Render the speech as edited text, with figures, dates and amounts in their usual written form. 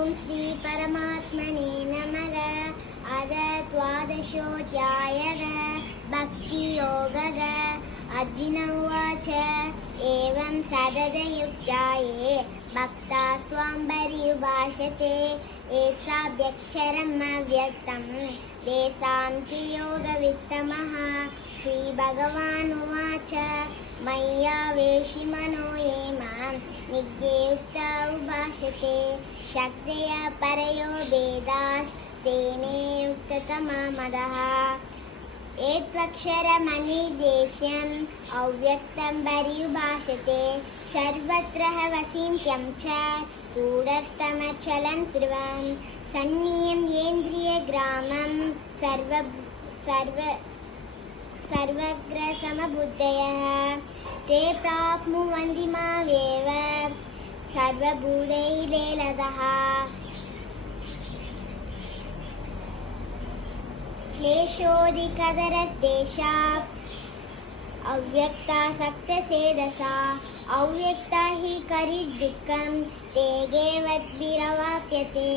ॐ श्री परमात्मने नमः। अथ द्वादशोऽध्यायः भक्तियोगः। अर्जुन उवाच एवं सततयुक्ताये भक्तास्त्वां पर्युभाषते येषाभ्यक्षरम् अव्यक्तं तेषां च योगवित्तमः। श्रीभगवानुवाच मय्यावेशि मनो ये मां नित्ययुक्ता उपासते शक्तया परयो वेदास्ते मे युक्ततमा मदः। एत्वक्षरमनिर्देश्यम् अव्यक्तं पर्युभाषते सर्वत्र वसिन्त्यं च गूढस्थमचलं ध्रुवं सन्नियं येन्द्रियग्रामं सर्वग्रसमबुद्धयः ते प्राप्नुवन्ति मामेव सर्वभूतैर्वेलतः। क्लेशोऽधिकतरस्तेषाम् अव्यक्तासक्तचेतसा अव्यक्ता हि करिदुःखं ते गेवद्भिरवाप्यते।